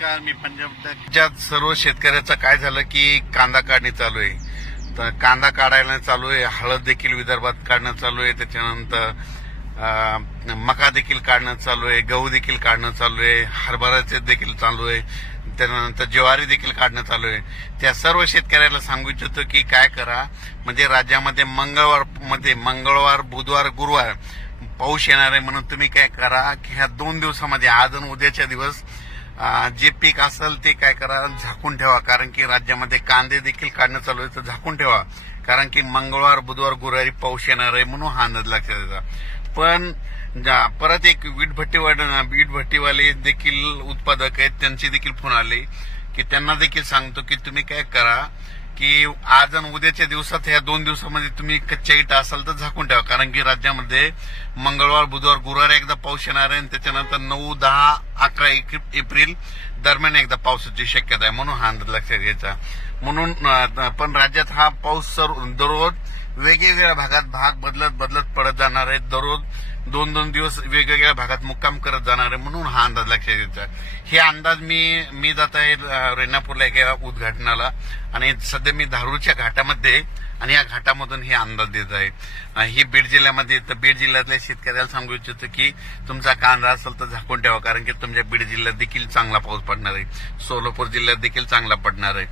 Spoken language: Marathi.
नमस्कार मी पंजाब राज्यात सर्व शेतकऱ्याचं काय झालं की कांदा काढणी चालू आहे. तर कांदा काढायला चालू आहे हळद देखील विदर्भात काढणं चालू आहे त्याच्यानंतर मका देखील काढणं चालू आहे गहू देखील काढणं चालू आहे हरभराचे देखील चालू आहे त्यानंतर ज्वारी देखील काढणं चालू आहे. त्या सर्व शेतकऱ्याला सांगू इच्छितो की काय करा म्हणजे राज्यामध्ये मंगळवारमध्ये मंगळवार बुधवार गुरुवार पाऊस येणार आहे म्हणून तुम्ही काय करा की ह्या दोन दिवसामध्ये आज आणि उद्याच्या दिवस जे पीक असेल ते काय करा झाकून ठेवा. कारण की राज्यामध्ये कांदे देखील काढणं चालू आहे तर झाकून ठेवा. कारण की मंगळवार बुधवार गुरुवारी पाऊस येणार आहे म्हणून हा अंदाज लक्षात येतात पण जा- परत एक वीट भट्टीवाड देखील उत्पादक आहेत त्यांचे देखील फोन आले की त्यांना देखील सांगतो की तुम्ही काय करा की आज आणि उद्याच्या दिवसात ह्या दोन दिवसामध्ये तुम्ही कच्च्या इटा असाल तर झाकून ठेवा. कारण की राज्यामध्ये मंगळवार बुधवार गुरुवार एकदा पाऊस येणार आहे आणि त्याच्यानंतर नऊ दहा अकरा एक- एप्रिल दरम्यान एकदा पावसाची शक्यता आहे. म्हणून हा अंदाज लक्षात घ्यायचा. म्हणून पण राज्यात हा पाऊस सर्व दररोज वेगवेगळ्या भागात भाग बदलत बदलत पडत जाणार आहे. दररोज दोन दोन दिवस वेगवेगळ्या भागात मुक्काम करत जाणार आहे म्हणून हा अंदाज लक्षात येतो हे अंदाज मी मी जात आहे रेणापूरला एका उद्घाटनाला. आणि सध्या मी धारूरच्या घाटामध्ये आणि या घाटामधून हे अंदाज देत आहे. ही बीड जिल्ह्यामध्ये तर बीड जिल्ह्यातल्या शेतकऱ्याला सांगू इच्छितो की तुमचा कांदा असेल तर झाकून ठेवा कारण की तुमच्या बीड जिल्ह्यात देखील चांगला पाऊस पडणार आहे. सोलापूर जिल्ह्यात देखील चांगला पडणार आहे.